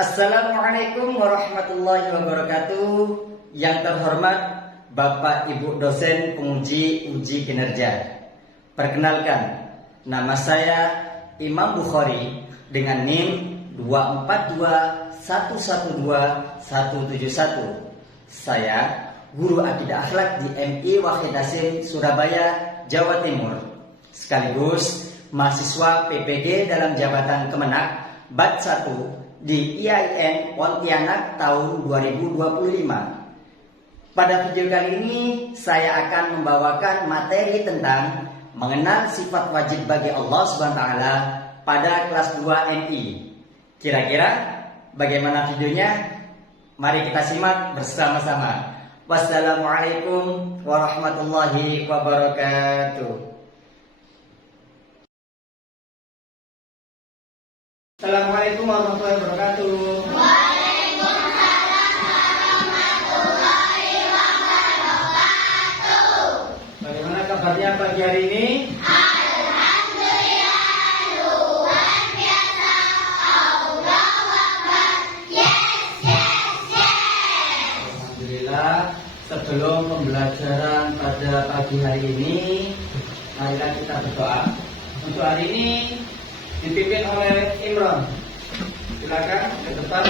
Assalamualaikum warahmatullahi wabarakatuh. Yang terhormat Bapak Ibu dosen penguji uji kinerja. Perkenalkan, nama saya Imam Bukhari dengan NIM 2421121171. Saya guru akidah akhlak di MI Wahid Hasim Surabaya, Jawa Timur. Sekaligus mahasiswa PPD dalam jabatan Kemenak Bat 1 di IAIN Pontianak tahun 2025. Pada video kali ini saya akan membawakan materi tentang mengenal sifat wajib bagi Allah SWT pada kelas 2 MI. Kira-kira bagaimana videonya? Mari kita simak bersama-sama. Wassalamualaikum warahmatullahi wabarakatuh. Assalamualaikum warahmatullahi wabarakatuh. Waalaikumsalam warahmatullahi wabarakatuh. Bagaimana kabarnya pagi hari ini? Alhamdulillah luar biasa. Allahu Akbar. Yes. Alhamdulillah. Sebelum pembelajaran pada pagi hari ini, marilah kita berdoa. Untuk hari ini dipimpin oleh Imron. Silakan ke depan.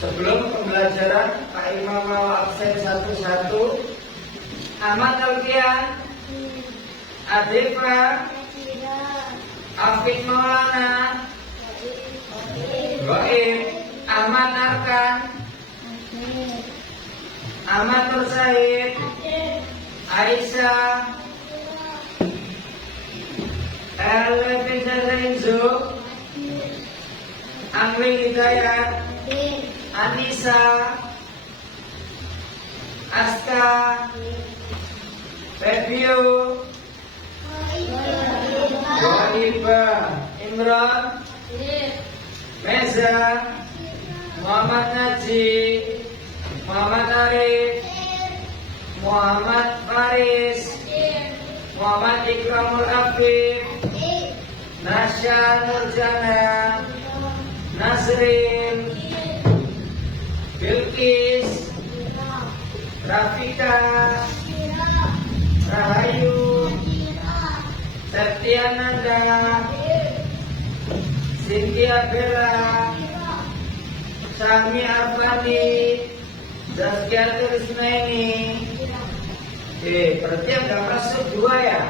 Sebelum pembelajaran, Pak Imam mau absen satu-satu. Ahmad Alfian, Adifa, Afik Maulana, Goib, Ahmad Arkan, Ahmad Nur Said, Aisyah, Elvin Renzo, Angling Hidayat, Anissa, Aska, Febio, Imran, Meza, Muhammad Najib, Muhammad Arif, Muhammad Faris, Muhammad Ikramul Afif, Nasya Nurjana, Nasrin, Bilqis, Rafika, Rahayu, Septiananda, Cynthia Bella, Sami Arfani, Zaskia Trisnaini. Berarti yang nggak masuk 2 ya?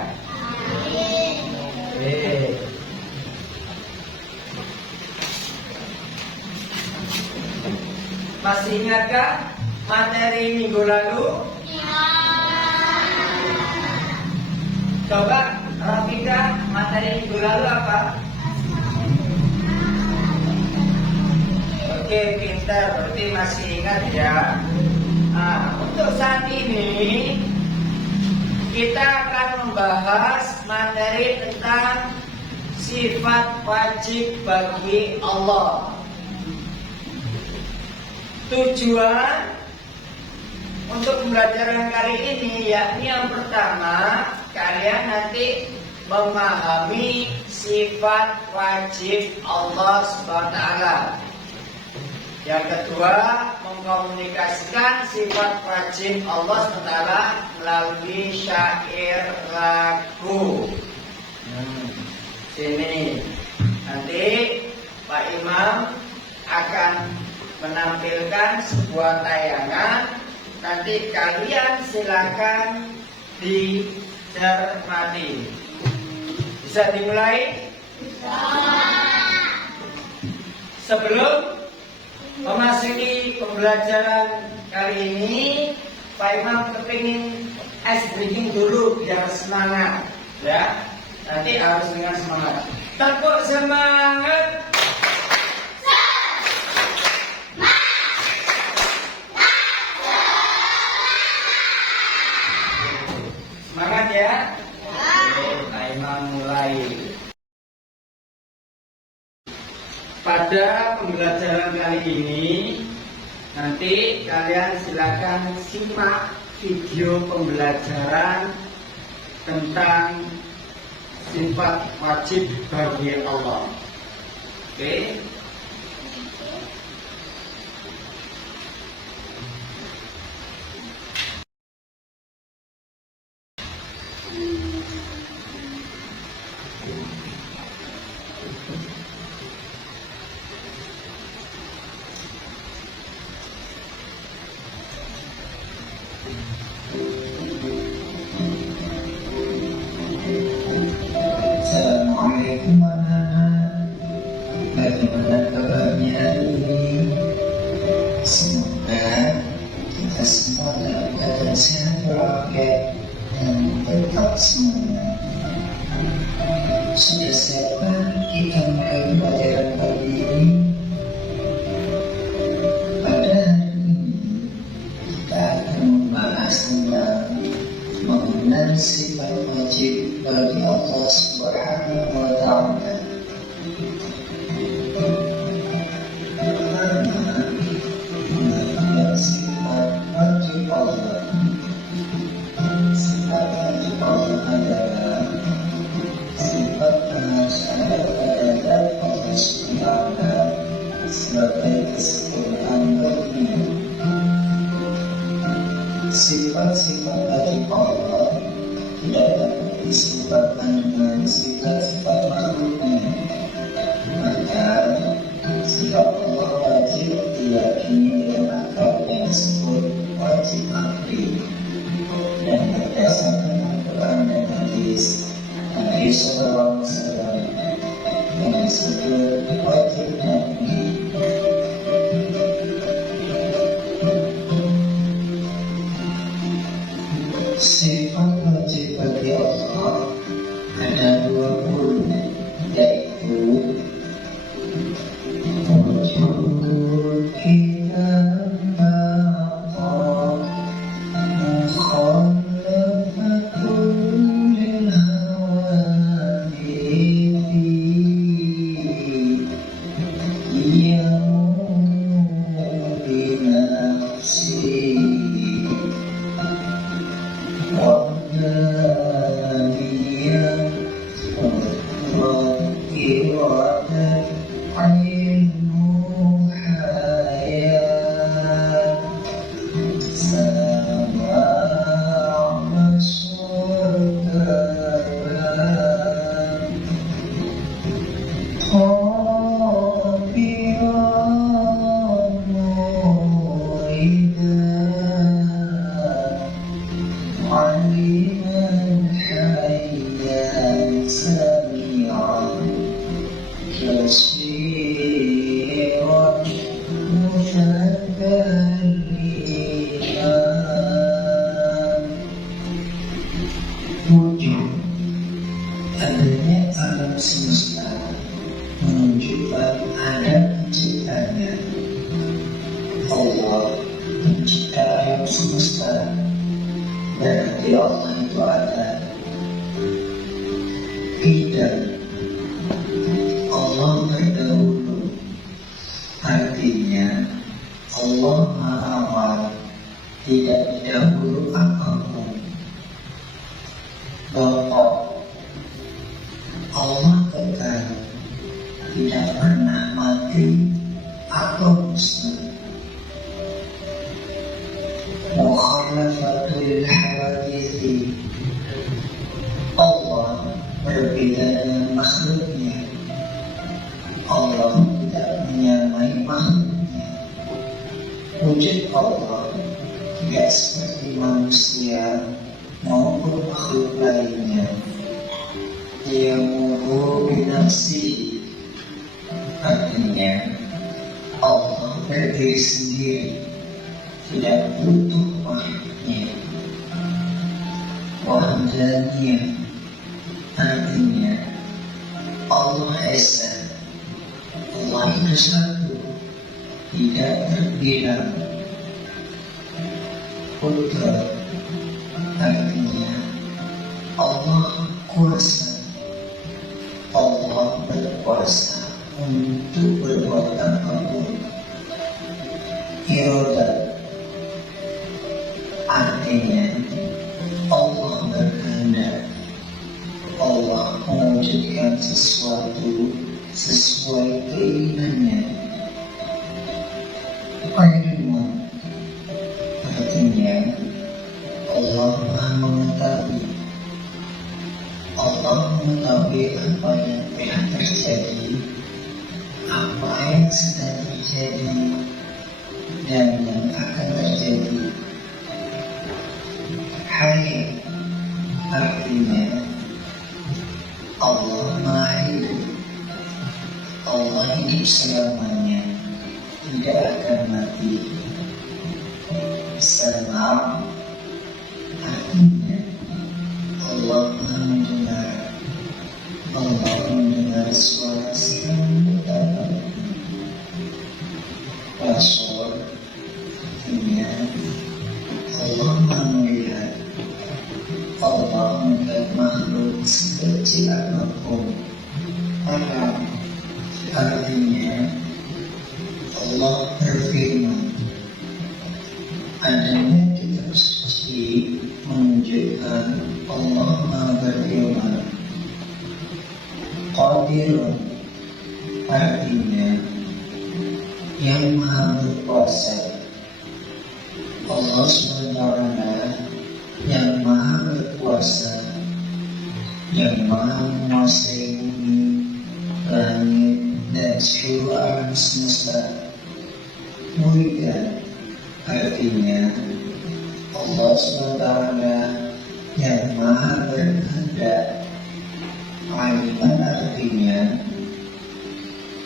Masih ingatkah materi minggu lalu? Coba Rafika, materi minggu lalu apa? Oke, pintar, berarti masih ingat ya. Nah, untuk saat ini kita akan membahas materi tentang sifat wajib bagi Allah. Tujuan untuk pembelajaran kali ini yakni yang pertama, kalian nanti memahami sifat wajib Allah SWT. Yang kedua, mengkomunikasikan sifat wajib Allah SWT melalui syair lagu. Sini nanti Pak Imam akan menampilkan sebuah tayangan. Nanti kalian silakan dicermati. Bisa dimulai? Sebelum memasuki pembelajaran kali ini, Pak Imam kepingin ice breaking dulu biar semangat, ya. Nanti harus dengan semangat. Tepuk semangat. Semangat ya. Pak Imam mulai. Pada pembelajaran kali ini, nanti kalian silakan simak video pembelajaran tentang sifat wajib bagi Allah. Oke. Assalamualaikum warahmatullahi wabarakatuh. Bagaimana kabarnya hari ini? Semoga kita semua dalam keadaan sehat walafiat dan tetap semangat. Sudah siapkah kita mulai pelajaran kali ini? Pada hari ini kita akan membahas tentang mengenal sifat wajib bagi Allah Subhanahu wa Ta'ala. Mengenal sifat wajib Allah. Sifat wajib Allah adalah sifat penghasilan dari Allah Subhanahu sebagai kesempurnaan baginya. Sifat-sifat wajib Allah tidak dapat disebabkan dengan sifat-sifat makhluknya. Maka sifat Allah wajib diyakini dengan akal yang disebut wajib akli, dan berdasarkan Al-Quran dan hadis Nabi Sallallahu Alaihi Wasallam yang disebut wajib akli. Sifat wajib bagi Allah ada 20, yaitu wujud kita Allah mukhalafatu lil hawadith ودانية وإرادة علم حياة سماع بصر كلام خبيرا مريدا عليما حيا سميعا بصيرا متكلما wujud adanya alam semesta menunjukkan ada penciptanya. Allah mencipta alam semesta, berarti Allah itu ada. Tidak, Allah terdahulu, artinya Allah Maha Awal, tidak didahulu apapun. Bahwa Allah kekal, tidak pernah mati atau musnah. Mukhalafatul hadithi, Allah berbeda dengan makhluknya. Allah tidak menyamai makhluknya. Wujud Allah tidak seperti manusia maupun makhluk lainnya. Dia muru binafsi, artinya Allah berdiri sendiri, tidak butuh makhluknya. Wahdaniyah, artinya Allah Esa, Allah itu satu, tidak terbilang. Qudrat, artinya Allah kuasa, Allah berkuasa untuk berbuat apapun. Iradat, artinya Allah berkehendak, Allah mewujudkan sesuatu sesuai keinginannya. Ilmu, artinya Allah Maha mengetahui. Allah mengetahui apa yang telah terjadi, apa yang sedang terjadi, dan yang akan terjadi. Hayy, artinya Allah Maha hidup. Allah hidup selamanya, tidak akan mati. Sama, artinya Allah Maha mendengar. Allah mendengar suara semua. Basor, artinya Allah Maha melihat. Allah melihat makhluk sekecil apapun. Alam, artinya Allah berfirman. Adanya kitab suci menunjukkan Allah Maha berfirman. Qadirun, artinya yang Maha berkuasa. Allah SWT yang Maha berkuasa, yang Maha menguasai bumi, langit, dan seluruh alam semesta. Muridan, artinya Allah SWT yang Maha berkehendak. Aliman, artinya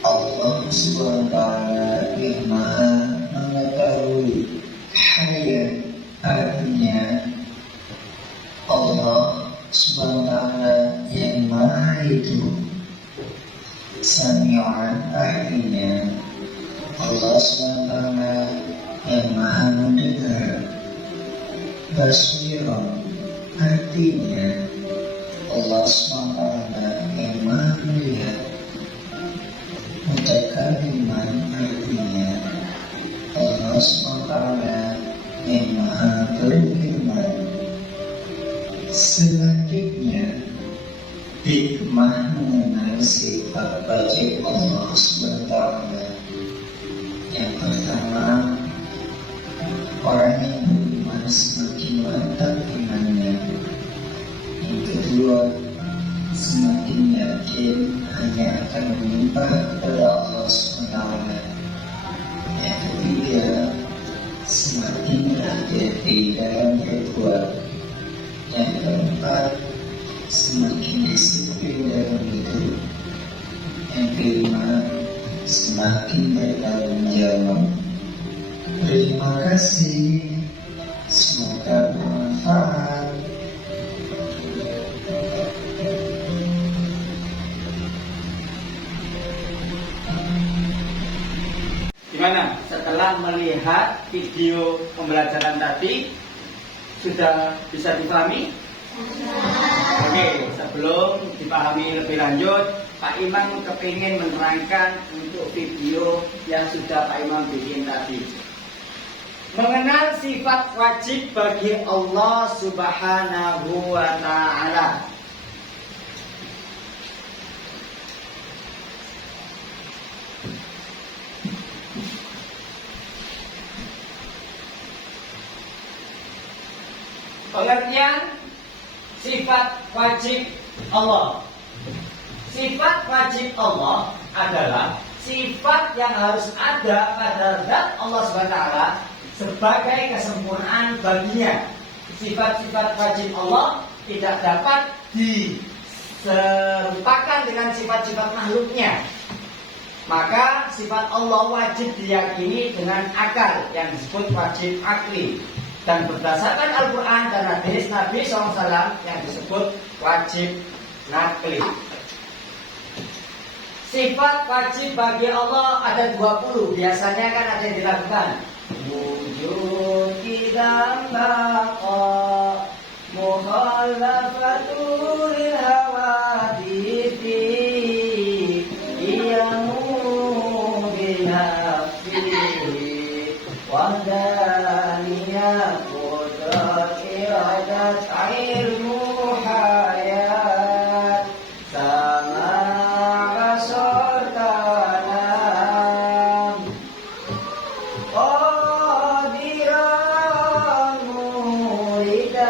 Allah SWT yang Maha mengetahui. Hayat, artinya Allah SWT yang Maha hidup. Sami'an, artinya Allah SWT yang Maha mendengar. Basiran, artinya Allah SWT yang Maha melihat. Mutakaliman, artinya Allah SWT yang Maha berfirman. Selanjutnya, hikmah mengenal sifat wajib Allah SWT. Yang pertama, orang yang beriman semakin mantap imannya. Yang kedua, semakin yakin hanya akan menyembah kepada Allah SWT. Yang ketiga, semakin berhati-hati dalam berbuat. Yang keempat, semakin disiplin dalam hidup. Yang kelima, semakin bertanggung jawab. Terima kasih, semoga bermanfaat. Gimana? Setelah melihat video pembelajaran tadi, sudah bisa dipahami? Oke, sebelum dipahami lebih lanjut, Pak Imam kepingin menerangkan untuk video yang sudah Pak Imam bikin tadi. Mengenal sifat wajib bagi Allah Subhanahu wa Ta'ala. Pengertian sifat wajib Allah. Sifat wajib Allah adalah sifat yang harus ada pada zat Allah SWT sebagai kesempurnaan baginya. Sifat-sifat wajib Allah tidak dapat diserupakan dengan sifat-sifat makhluknya. Maka sifat Allah wajib diyakini dengan akal yang disebut wajib akli. Dan berdasarkan Al-Quran dan hadis Nabi SAW yang disebut wajib nakli. Sifat wajib bagi Allah ada 20. Biasanya kan ada yang dilakukan. Wujud idam baqa mukhalafatul hawadithi iyamu binafi wahdaniya qudrat iradat ilmu hayat sama basar tanam qadiran muridan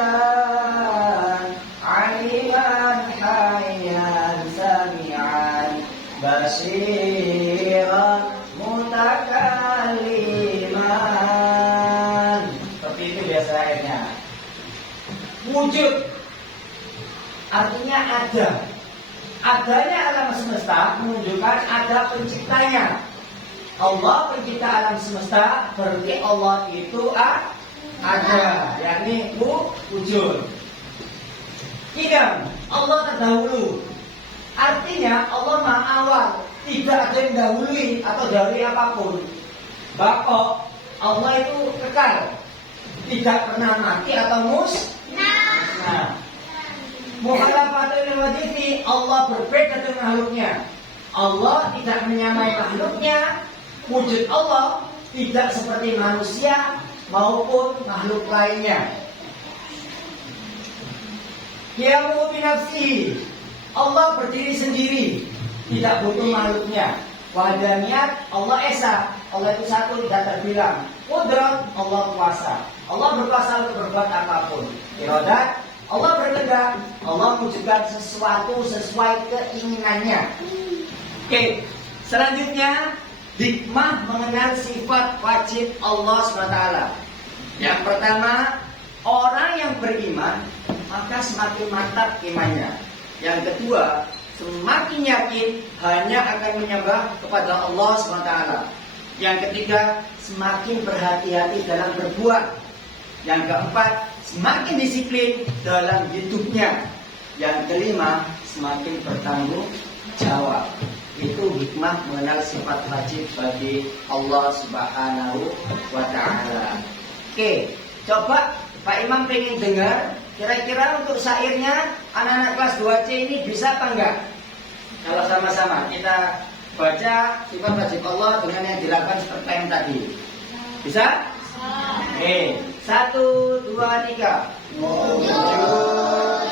aliman hayyan sami'an basiran mutakalliman. Seperti itu biasa ayatnya. Wujud artinya ada. Adanya alam semesta menunjukkan ada penciptanya. Allah pencipta alam semesta, berarti Allah itu ada, yakni wujud. Idam, Allah terdahulu. Artinya Allah maha awal, tidak ada yang dahului atau dari apapun. Bako, Allah itu kekal, tidak pernah mati atau musnah. Mukhalafatul wadifi, Allah berbeda dengan makhluknya. Allah tidak menyamai makhluknya. Wujud Allah tidak seperti manusia maupun makhluk lainnya. Qiyamu binafsihi, Allah berdiri sendiri, tidak butuh makhluknya. Wahdaniyat, Allah esa, Allah itu satu, tidak terbilang. Qudrat, Allah kuasa, Allah berkuasa untuk berbuat apapun. Iradat, Allah berkehendak, Allah mewujudkan sesuatu sesuai keinginannya. Oke, selanjutnya hikmah mengenal sifat wajib Allah SWT. Yang pertama, orang yang beriman maka semakin mantap imannya. Yang kedua, semakin yakin hanya akan menyembah kepada Allah SWT. Yang ketiga, semakin berhati-hati dalam berbuat. Yang keempat, semakin disiplin dalam hidupnya. Yang kelima, semakin bertanggung jawab. Itu hikmah mengenal sifat wajib bagi Allah Subhanahu wa Ta'ala. Oke, coba Pak Imam pengen dengar, kira-kira untuk syairnya anak-anak kelas 2C ini bisa apa enggak? Kalau sama-sama kita baca sifat wajib Allah dengan yang dilakukan seperti yang tadi. Bisa? Oke, 1, 2, 3. Wujud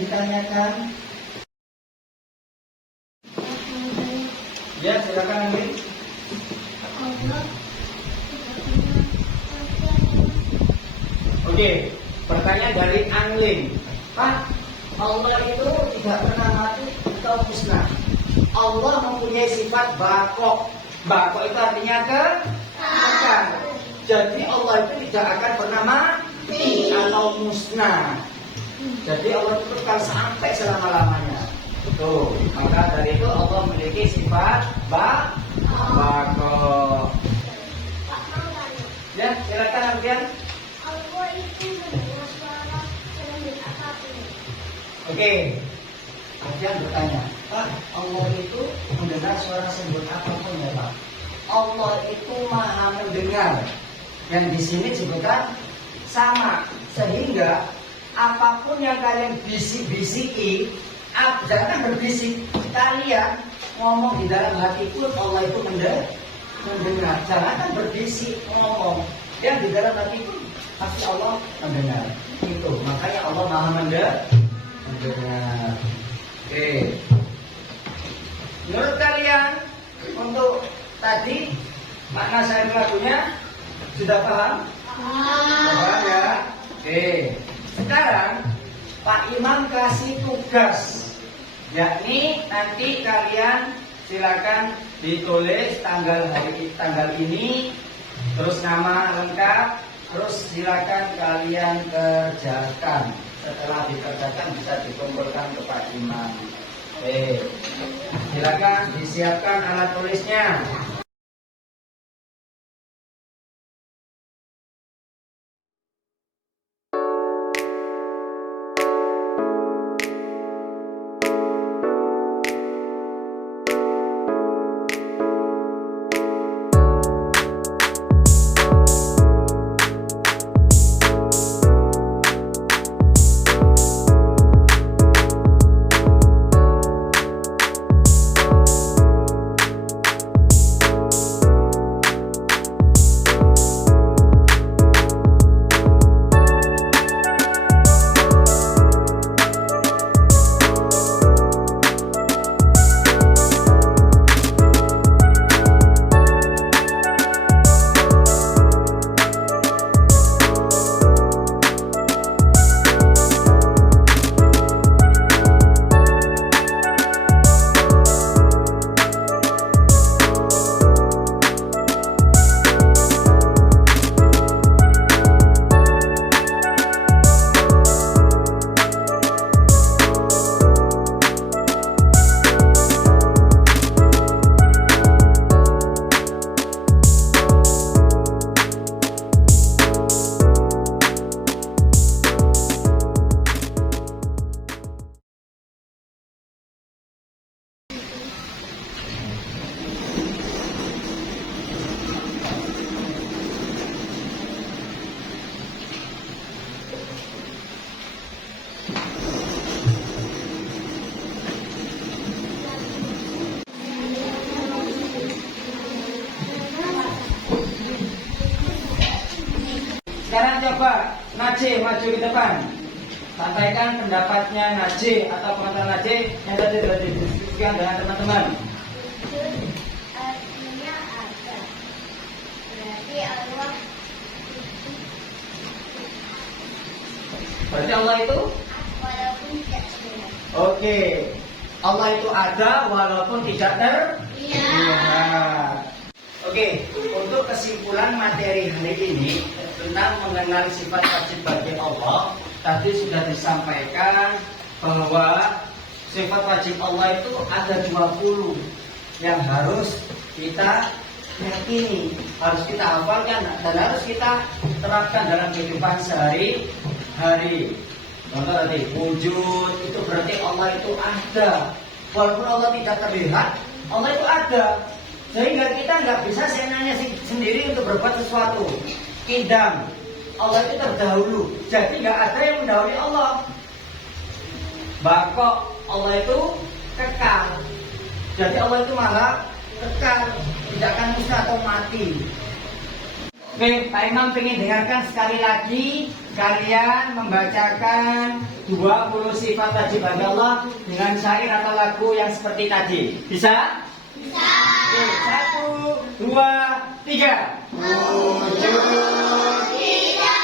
ditanyakan? Ya, silakan Angling. Oke, pertanyaan dari Angling. Pak, Allah itu tidak pernah mati atau musnah. Allah mempunyai sifat bako. Bako itu artinya kekal. Jadi Allah itu tidak akan pernah mati atau musnah. Jadi Allah itu kekal sampai selama-lamanya. Tuh, maka dari itu Allah memiliki sifat bako. Ya, silakan Ardian. Allah itu mendengar suara selembut apapun. Oke. Ardian bertanya, Pak, Allah itu mendengar suara sembut apapun ya Pak? Allah itu maha mendengar. Yang di sini disebutkan sama, sehingga apapun yang kalian bisik-bisiki, jangan berbisik. Kalian ngomong di dalam hati pun Allah itu mendengar. Jangan berbisik ngomong. Yang di dalam hati pun pasti Allah mendengar. Itu makanya Allah maha mendengar. Oke. Menurut kalian untuk tadi makna saya lagunya sudah paham? Paham ya? Oke. Sekarang Pak Imam kasih tugas, yakni nanti kalian silakan ditulis tanggal ini, terus nama lengkap, terus silakan kalian kerjakan. Setelah dikerjakan bisa dikumpulkan ke Pak Imam. Silakan disiapkan alat tulisnya. Sekarang coba Najih maju ke depan. Sampaikan pendapatnya Najih atau komentar Najih yang tadi sudah didiskusikan dengan teman-teman. Artinya ada. Berarti Allah Berarti Allah itu? walaupun tidak sebenarnya. Oke. Allah itu ada walaupun tidak terlihat. Oke, untuk kesimpulan materi hari ini tentang mengenal sifat wajib bagi Allah, tadi sudah disampaikan bahwa sifat wajib Allah itu ada 20 yang harus kita yakini, harus kita hafalkan dan harus kita terapkan dalam kehidupan sehari-hari. Contoh tadi, wujud itu berarti Allah itu ada. Walaupun Allah tidak terlihat, Allah itu ada. Sehingga kita nggak bisa seenaknya sendiri untuk berbuat sesuatu. Kidam, Allah itu terdahulu, jadi nggak ada yang mendahului Allah. Bako, Allah itu kekal, jadi Allah itu maha kekal, tidak akan musnah atau mati. Oke, Pak Imam pengen dengarkan sekali lagi kalian membacakan 20 sifat wajib bagi Allah dengan syair atau lagu yang seperti tadi. Bisa? Bisa. Oke, 1, 2, 3. Wujud tidak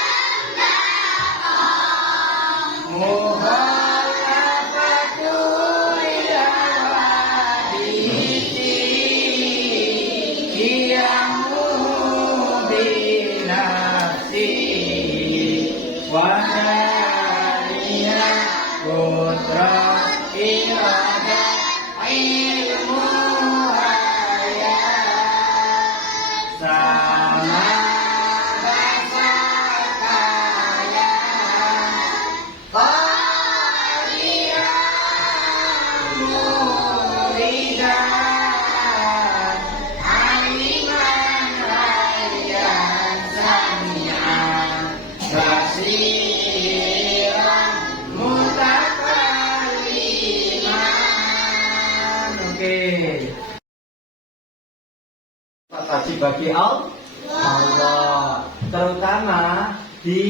wajib bagi Allah, terutama di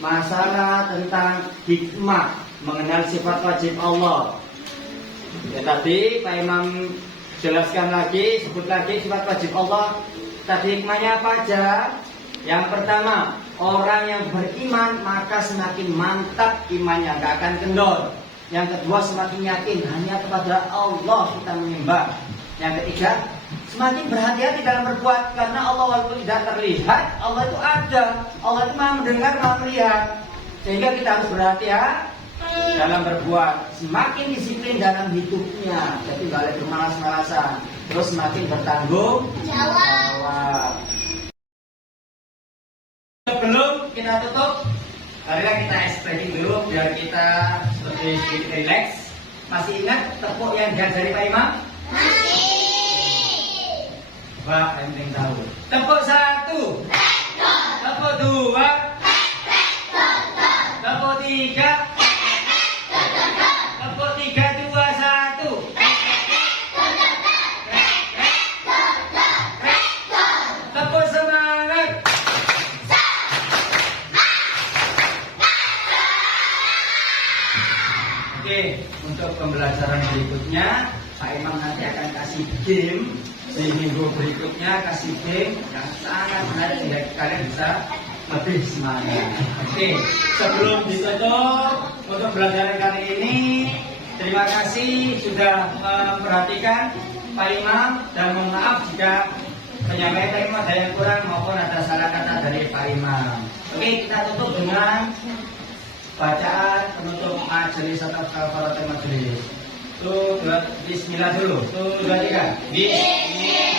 masalah tentang hikmah mengenal sifat wajib Allah. Ya, tadi Pak Imam jelaskan lagi, sebut lagi sifat wajib Allah. Tadi hikmahnya apa aja? Yang pertama, orang yang beriman maka semakin mantap imannya, gak akan kendor. Yang kedua, semakin yakin hanya kepada Allah kita menyembah. Yang ketiga, semakin berhati-hati dalam berbuat, karena Allah walaupun tidak terlihat, Allah itu ada. Allah itu maha mendengar, maha melihat. Sehingga kita harus berhati-hati dalam berbuat. Semakin disiplin dalam hidupnya, jadi nggak boleh bermalas-malasan. Terus semakin bertanggung jawab. Sebelum kita tutup, marilah kita ekspresi dulu biar kita lebih sedikit relax. Masih ingat tepuk yang diajari Pak Imam? Masih. Wah, yang penting tahu. Tepuk 1, tepuk 2, tepuk 3, tepuk 3, 2, 1. Tepuk semangat. Oke, untuk pembelajaran berikutnya Pak Imam nanti akan kasih game. Di minggu berikutnya kasih game yang sangat menarik sehingga kalian bisa lebih semangat. Oke, sebelum ditutup untuk pembelajaran kali ini, terima kasih sudah memperhatikan Pak Imam dan mohon maaf jika penyampaian Pak Imam ada yang kurang maupun ada salah kata dari Pak Imam. Oke, kita tutup dengan bacaan penutup majelis atau kafaratul majelis. Bismillah dulu. 1, 2, 3. Bismillah.